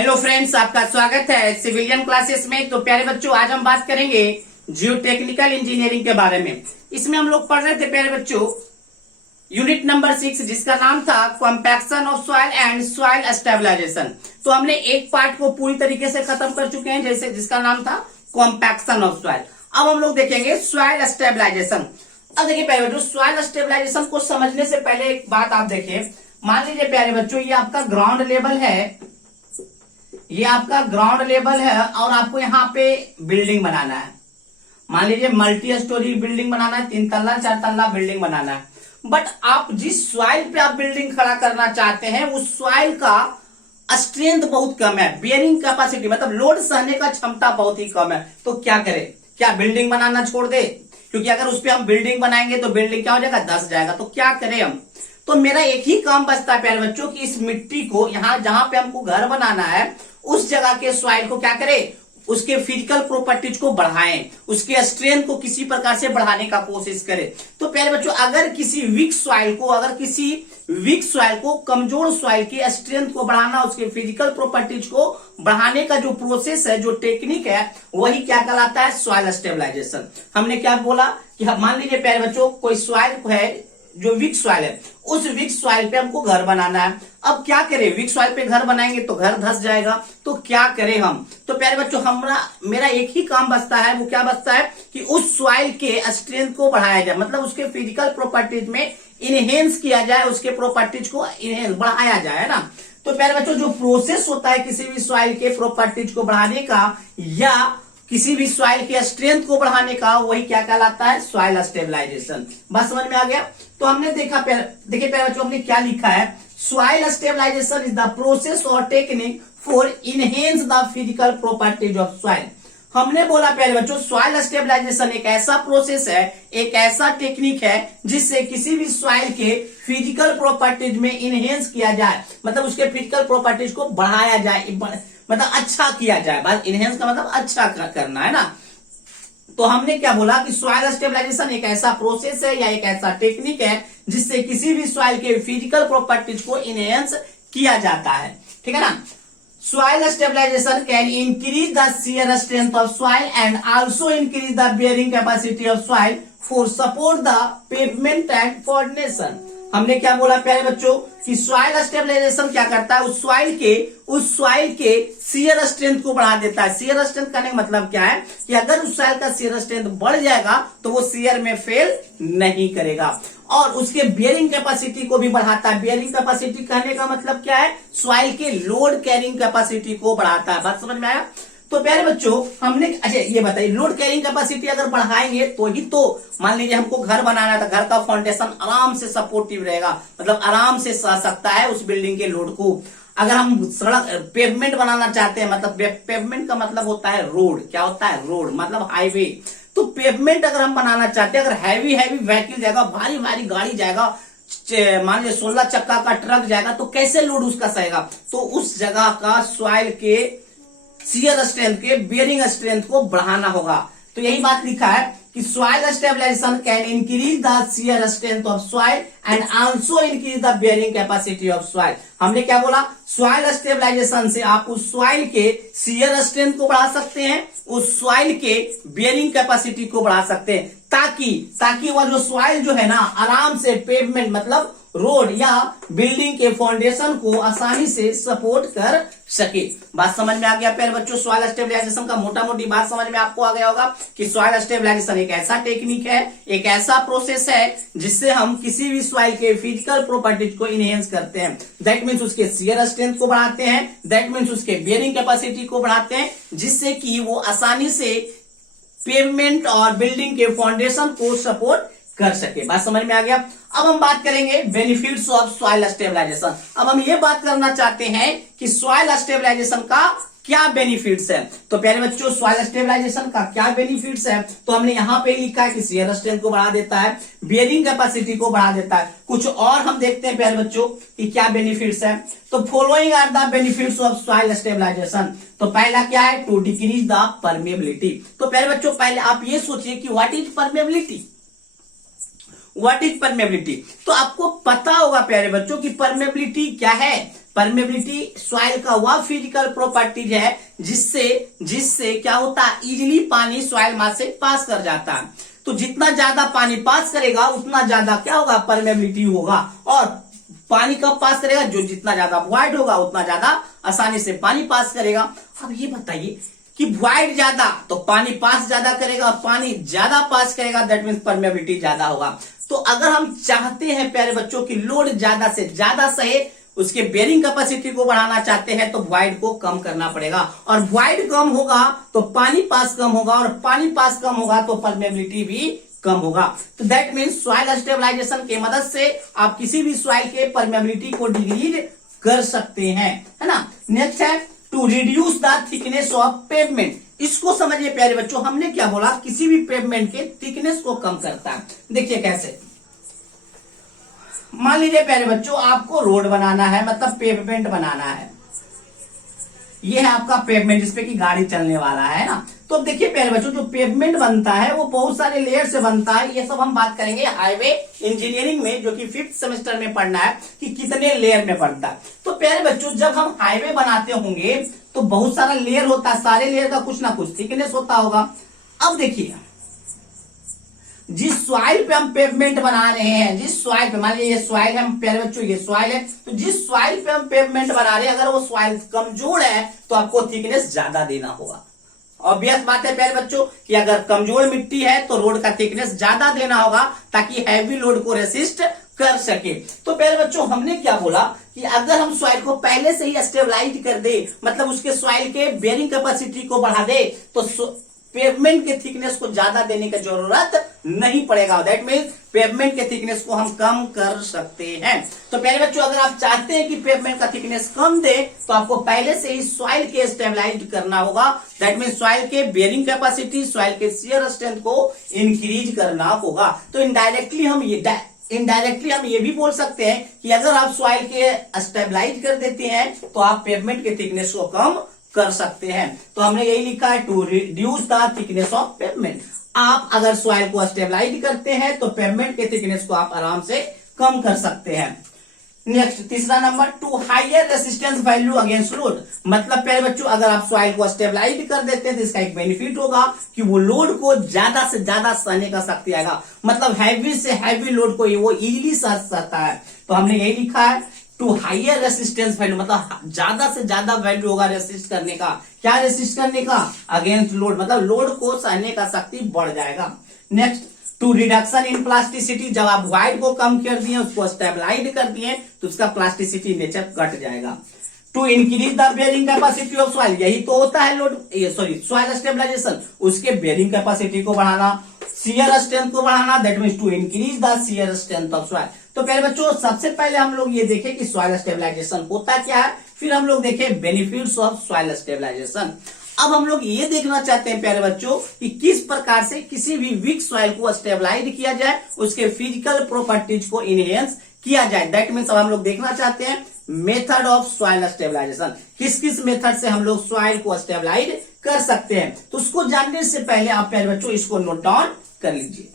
Hello friends, आपका स्वागत है सिविलियन क्लासेस में। तो प्यारे बच्चों, आज हम बात करेंगे जियोटेक्निकल इंजीनियरिंग के बारे में। इसमें हम लोग पढ़ रहे थे प्यारे बच्चों यूनिट नंबर 6, जिसका नाम था compaction of soil and soil stabilization. तो हमने एक पार्ट को पूरी तरीके से खत्म कर चुके हैं, जैसे जिसका नाम था कॉम्पैक्शन ऑफ सॉइल। अब हम लोग देखेंगे सॉइल स्टेबलाइजेशन। अब देखिए प्यारे बच्चों, सॉइल स्टेबलाइजेशन को समझने से पहले एक बात आप देखिए। मान लीजिए प्यारे बच्चों, ये आपका ग्राउंड लेवल है, ये आपका ग्राउंड लेवल है और आपको यहाँ पे बिल्डिंग बनाना है। मान लीजिए मल्टी स्टोरी बिल्डिंग बनाना है, 3 तल्ला 4 तल्ला बिल्डिंग बनाना है। बट आप जिस सॉइल पे आप बिल्डिंग खड़ा करना चाहते हैं उस सॉइल का स्ट्रेंथ बहुत कम है, बियरिंग कैपेसिटी मतलब लोड सहने का क्षमता बहुत ही कम है। तो क्या करें? क्या बिल्डिंग बनाना छोड़ दे? क्योंकि अगर उस पर हम बिल्डिंग बनाएंगे तो बिल्डिंग क्या हो जाएगा, धंस जाएगा। तो क्या करें हम? तो मेरा एक ही काम बचता है प्यारे बच्चों कि इस मिट्टी को यहाँ जहां पे हमको घर बनाना है उस जगह के सॉइल को क्या करें, उसके फिजिकल प्रॉपर्टीज को बढ़ाएं, उसके स्ट्रेंथ को किसी प्रकार से बढ़ाने का कोशिश करें। तो प्यारे बच्चों, अगर किसी वीक सॉइल को कमजोर सॉइल की स्ट्रेंथ को बढ़ाना, उसके फिजिकल प्रॉपर्टीज को बढ़ाने का जो प्रोसेस है, जो टेक्निक है, वही क्या कहलाता है, सॉइल स्टेबलाइजेशन। हमने क्या बोला कि मान लीजिए प्यारे बच्चों, कोई सॉइल है जो वीक सॉइल है, उस वीक सॉइल पे हमको घर बनाना है। अब क्या करें? वीक सॉइल पे घर बनाएंगे तो घर धंस जाएगा। तो क्या करें हम? तो प्यारे बच्चों, मेरा एक ही काम बचता है। वो क्या बचता है कि उस सॉइल के स्ट्रेंथ को बढ़ाया जाए, मतलब उसके फिजिकल प्रॉपर्टीज में इनहेंस किया जाए, उसके प्रॉपर्टीज को इनहेंस बढ़ाया जाए, है ना। तो प्यारे बच्चों, जो प्रोसेस होता है किसी भी सॉइल के प्रॉपर्टीज को बढ़ाने का या किसी भी सॉइल के स्ट्रेंथ को बढ़ाने का, वही क्या कहलाता है, सॉइल स्टेबलाइजेशन। बात समझ में आ गया? तो हमने देखा, देखिए प्यारे बच्चों, हमने क्या लिखा है, soil stabilisation is the process और technique for enhance the physical properties of soil. हमने बोला प्यारे बच्चों, सॉइल स्टेबलाइजेशन एक ऐसा प्रोसेस है, एक ऐसा टेक्निक है जिससे किसी भी सॉइल के फिजिकल प्रॉपर्टीज में इनहेंस किया जाए, मतलब उसके फिजिकल प्रॉपर्टीज को बढ़ाया जाए, मतलब अच्छा किया जाए। बस इनहेंस का मतलब अच्छा करना, है ना। तो हमने क्या बोला कि सॉइल स्टेबलाइजेशन एक ऐसा प्रोसेस है या एक ऐसा टेक्निक है जिससे किसी भी सॉइल के फिजिकल प्रॉपर्टीज को इनहेंस किया जाता है, ठीक है ना। Soil stabilization can increase the shear strength of soil and also increase the bearing capacity of soil for support the pavement and foundation। हमने क्या बोला प्यारे बच्चों कि सॉइल स्टेबलाइजेशन क्या करता है, उस सॉइल के शियर स्ट्रेंथ को बढ़ा देता है। शियर स्ट्रेंथ करने का मतलब क्या है कि अगर उस सॉइल का शियर स्ट्रेंथ बढ़ जाएगा तो वो शियर में फेल नहीं करेगा, और उसके बियरिंग कैपेसिटी को भी बढ़ाता है। बियरिंग कैपेसिटी कहने का मतलब क्या है, सॉइल के लोड कैरिंग कैपेसिटी को बढ़ाता है। बात समझ में आया? तो प्यारे बच्चों, हमने अच्छा ये बताइए, लोड कैरिंग कैपेसिटी अगर बढ़ाएंगे तो ही तो, मान लीजिए हमको घर बनाना है तो घर का फाउंडेशन आराम से सपोर्टिव रहेगा, मतलब आराम से सह सकता है उस बिल्डिंग के लोड को। अगर हम सड़क पेवमेंट बनाना चाहते हैं, मतलब पेवमेंट का मतलब होता है रोड, क्या होता है, रोड मतलब हाईवे। तो पेवमेंट अगर हम बनाना चाहते हैं, अगर हैवी व्हीकल जाएगा, भारी भारी गाड़ी जाएगा, मान लीजिए 16 चक्का का ट्रक जाएगा, तो कैसे लोड उसका सहेगा? तो उस जगह का सॉइल के शियर स्ट्रेंथ के बियरिंग स्ट्रेंथ को बढ़ाना होगा। तो यही बात लिखा है कि soil stabilization can increase the shear strength of soil and also increase the bearing capacity of soil. हमने क्या बोला, सॉइल स्टेबलाइजेशन से आप उस सॉइल के शियर स्ट्रेंथ को बढ़ा सकते हैं, उस सॉइल के बियरिंग कैपेसिटी को बढ़ा सकते हैं, ताकि वह जो सॉइल जो है ना, आराम से पेवमेंट मतलब रोड या बिल्डिंग के फाउंडेशन को आसानी से सपोर्ट कर सके। बात समझ में आ गया प्यारे बच्चों? सॉइल स्टेबलाइजेशन का मोटा मोटी बात समझ में आपको आ गया होगा कि सॉइल स्टेबलाइजेशन एक ऐसा टेक्निक है, एक ऐसा प्रोसेस है जिससे हम किसी भी सॉइल के फिजिकल प्रॉपर्टीज को इनहेंस करते हैं। दैट मीन्स उसके शियर स्ट्रेंथ को बढ़ाते हैं, दैट मीन्स उसके बियरिंग कैपेसिटी को बढ़ाते हैं, जिससे कि वो आसानी से पेवमेंट और बिल्डिंग के फाउंडेशन को सपोर्ट कर सके। बात समझ में आ गया? अब हम बात करेंगे बेनिफिट्स ऑफ सॉइल स्टेबलाइजेशन। अब हम ये बात करना चाहते हैं कि सॉइल स्टेबलाइजेशन का क्या बेनिफिट्स है। तो प्यारे बच्चों, सॉइल स्टेबलाइजेशन का क्या बेनिफिट्स है, तो हमने यहां पे लिखा है कि शियर स्ट्रेंथ को बढ़ा देता है, बियरिंग कैपेसिटी को बढ़ा देता है। कुछ और हम देखते हैं प्यारे बच्चों कि क्या बेनिफिट्स है। तो following are the benefits of soil stabilization. तो पहला क्या है, टू डिक्रीज द परमेबिलिटी। तो प्यारे बच्चों, पहले आप ये सोचिए कि what is permeability. What is permeability? तो आपको पता होगा प्यारे बच्चों कि परमेबिलिटी क्या है। परमेबिलिटी सॉइल का वह फिजिकल प्रॉपर्टीज है जिससे जिससे क्या होता है, इजिली पानी सॉइल मास से पास कर जाता है। तो जितना ज्यादा पानी पास करेगा उतना ज्यादा क्या होगा, परमेबिलिटी होगा। और पानी कब पास करेगा, जो जितना ज्यादा वॉइड होगा उतना ज्यादा आसानी से पानी पास करेगा। अब ये बताइए कि वॉइड ज्यादा तो पानी पास ज्यादा करेगा, पानी ज्यादा पास करेगा, दैट मीन्स परमेबिलिटी ज्यादा होगा। तो अगर हम चाहते हैं प्यारे बच्चों की लोड ज्यादा से ज्यादा सहे, उसके बेयरिंग कैपेसिटी को बढ़ाना चाहते हैं, तो वॉइड को कम करना पड़ेगा। और वॉइड कम होगा तो पानी पास कम होगा, और पानी पास कम होगा तो परमेबिलिटी भी कम होगा। तो दैट मीन्स सॉइल स्टेबलाइजेशन की मदद से आप किसी भी सॉइल के परमेबिलिटी को डिक्रीज कर सकते हैं, है ना। नेक्स्ट है to reduce the thickness of pavement. इसको समझिए प्यारे बच्चों, हमने क्या बोला, किसी भी पेवमेंट के थिकनेस को कम करता है। देखिए कैसे, मान लीजिए प्यारे बच्चों आपको रोड बनाना है, मतलब पेवमेंट बनाना है। ये है आपका पेवमेंट जिसपे की गाड़ी चलने वाला है ना। तो अब देखिए प्यारे बच्चों, जो पेवमेंट बनता है वो बहुत सारे लेयर से बनता है। ये सब हम बात करेंगे हाईवे इंजीनियरिंग में, जो कि 5th सेमेस्टर में पढ़ना है कि कितने लेयर में बनता है। तो प्यारे बच्चों जब हम हाईवे बनाते होंगे तो बहुत सारा लेयर होता है, सारे लेयर का कुछ ना कुछ थिकनेस होता होगा। अब देखिए जिस सॉइल पे हम पेवमेंट बना रहे हैं, जिस सॉइल पे, मान लीजिए ये सॉइल है प्यारे बच्चों, ये सॉइल है, तो जिस सॉइल पे हम पेवमेंट बना रहे हैं अगर वो सॉइल कमजोर है तो आपको थिकनेस ज्यादा देना होगा। ऑब्वियस बात है प्यारे बच्चों कि अगर कमजोर मिट्टी है तो रोड का थिकनेस ज्यादा देना होगा ताकि हैवी लोड को रेसिस्ट कर सके। तो प्यारे बच्चों हमने क्या बोला कि अगर हम सॉइल को पहले से ही स्टेबलाइज कर दे, मतलब उसके सॉइल के बेयरिंग कैपेसिटी को बढ़ा दे, तो पेवमेंट के थिकनेस को ज्यादा देने की जरूरत नहीं पड़ेगा। दैट मीन्स पेवमेंट के थिकनेस को हम कम कर सकते हैं। तो प्यारे बच्चों अगर आप चाहते हैं कि पेवमेंट का थिकनेस कम दे तो आपको पहले से ही सॉइल के स्टेबलाइज करना होगा। दैट मीन्स सॉइल के बेयरिंग कैपेसिटी, सॉइल के शियर स्ट्रेंथ को इंक्रीज करना होगा। तो इनडायरेक्टली हम ये भी बोल सकते हैं कि अगर आप सॉइल के स्टेबलाइज कर देते हैं तो आप पेवमेंट के थिकनेस को कम कर सकते हैं। तो हमने यही लिखा है to reduce the thickness of pavement. आप अगर सॉइल को स्टेबलाइज करते हैं तो पेवमेंट के थिकनेस को आप आराम से कम कर सकते हैं। नेक्स्ट तीसरा नंबर, to higher resistance value against load. मतलब प्यारे बच्चों अगर आप सॉइल को स्टेबलाइज कर देते हैं तो इसका एक बेनिफिट होगा कि वो लोड को ज्यादा से ज्यादा सहने का शक्ति आएगा। मतलब हैवी से हैवी लोड को वो इजिली सह सकता है। तो हमने यही लिखा है टू हायर रेसिस्टेंस वैल्यू, मतलब ज्यादा से ज्यादा वैल्यू होगा रेसिस्ट करने का। क्या रेसिस्ट करने का? अगेंस्ट लोड, मतलब लोड को सहने का शक्ति बढ़ जाएगा। Next to reduction in plasticity. जब आप वॉइड को कम कर दिए, उसको स्टेबलाइज कर दिए तो उसका प्लास्टिसिटी नेचर घट जाएगा। To increase the bearing capacity of soil, यही तो होता है सॉइल स्टेबलाइजेशन, उसके बेयरिंग कैपेसिटी को बढ़ाना, शियर स्ट्रेंथ को बढ़ाना, that means to increase the shear strength of soil. तो प्यारे बच्चों सबसे पहले हम लोग ये देखें कि सॉइल स्टेबलाइजेशन होता क्या है, फिर हम लोग देखें बेनिफिट्स ऑफ सॉइल स्टेबलाइजेशन। अब हम लोग ये देखना चाहते हैं प्यारे बच्चों कि किस प्रकार से किसी भी वीक सॉइल को स्टेबलाइज किया जाए, उसके फिजिकल प्रॉपर्टीज को इनहेंस किया जाए। दैट मीन्स अब हम लोग देखना चाहते हैं मेथड ऑफ सॉइल स्टेबलाइजेशन, किस किस मेथड से हम लोग सॉइल को स्टेबलाइज कर सकते हैं। तो उसको जानने से पहले आप प्यारे बच्चों इसको नोट डाउन कर लीजिए।